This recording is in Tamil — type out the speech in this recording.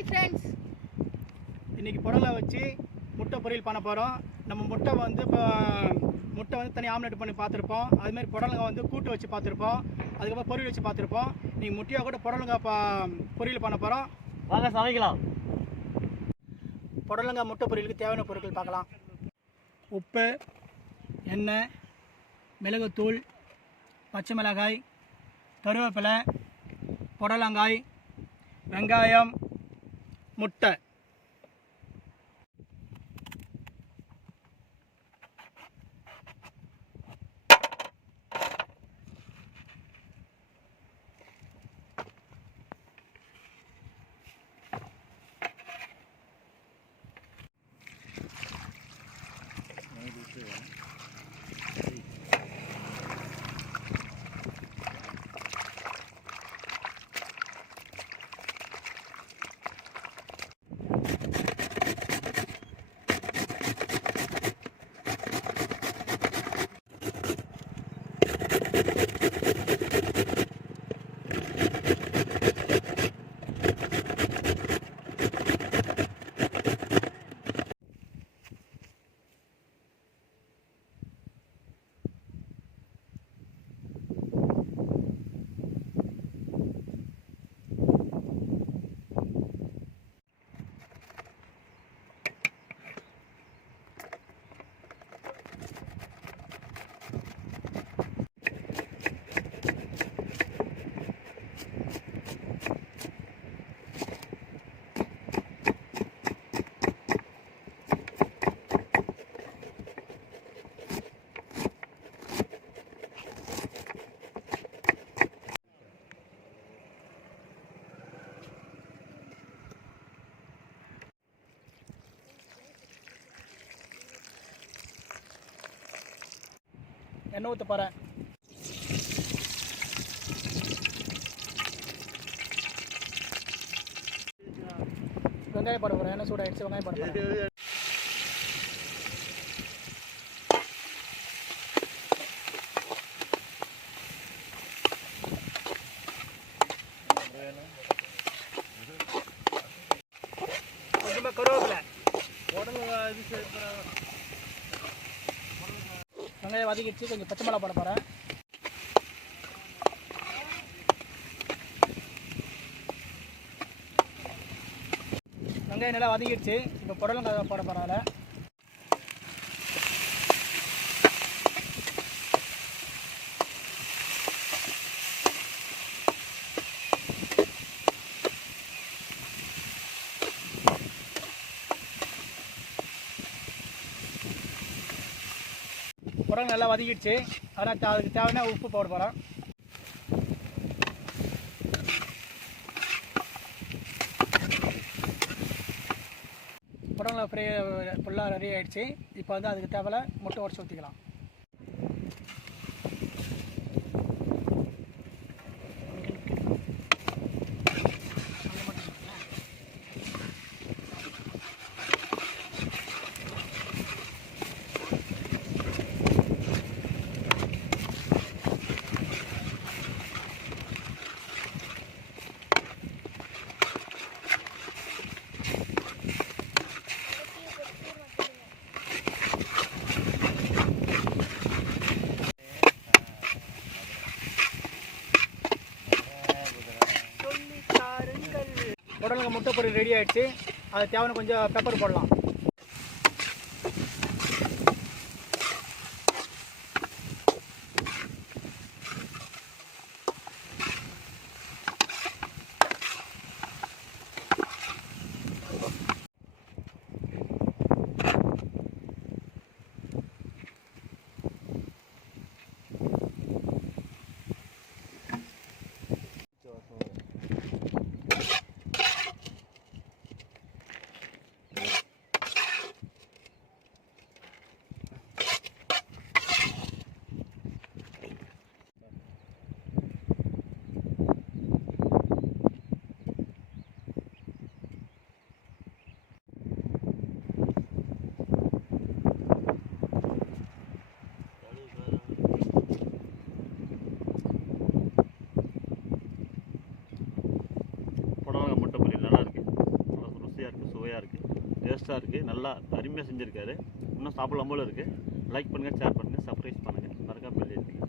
Hi friends. இன்னைக்கு புடலை வச்சு முட்டை பொரியல் பண்ண போறோம். நம்ம முட்டை வந்து தனி ஆம்லெட் பண்ணி பார்த்திருப்போம். அதே மாதிரி புடலங்காய் வந்து கூட்டு வச்சு பார்த்திருப்போம். அதுக்கு அப்புறம் பொரியல் வச்சு பார்த்திருப்போம். நீங்க முட்டையை கூட புடலங்காய் பொரியல் பண்ண போறோம். வாங்க சமைக்கலாம். புடலங்காய் முட்டை பொரியலுக்கு தேவையான பொருட்கள் பார்க்கலாம். உப்பு, எண்ணெய், மிளகுத்தூள், பச்சை மிளகாய், கருவேப்பிலை, புடலங்காய், வெங்காயம், முட்டை. எண்ணெய் ஊற்ற போகிறேன். வெங்காயம் போட போகிறேன். எண்ணெய் சூடாகிடுச்சு. வெங்காயம் போட போகிறேன். கொஞ்சமாக கருவேப்பிலை. வெங்காயம் வதக்கிடுச்சு. கொஞ்சம் பச்சை மிளகா போட போகிறேன். வெங்காயம் நல்லா வதக்கிடுச்சு. இப்போ புடலங்காய் போட போகிறேன். அதில் புடலங்காய் நல்லா வதக்கிடுச்சு. அதனால் அதுக்கு தேவையான உப்பு போட போகிறேன். புடலங்காய் ஃப்ரை ஃபுல்லாக ரெடி ஆகிடுச்சு. இப்போ வந்து அதுக்கு தேவையில்ல முட்டை உடச்சி ஊற்றிக்கலாம். புடலங்காய் முட்டை பொரியல் ரெடி ஆகிடுச்சு. அது தேவையான கொஞ்சம் பெப்பர் போடலாம். புதுசாக இருக்குது, நல்லா அருமையாக செஞ்சுருக்காரு. இன்னும் சாப்பிடலாம் போல இருக்குது. லைக் பண்ணுங்கள், ஷேர் பண்ணுங்கள், சப்ஸ்கிரைப் பண்ணுங்கள், மறக்காம பெல் அடிங்க.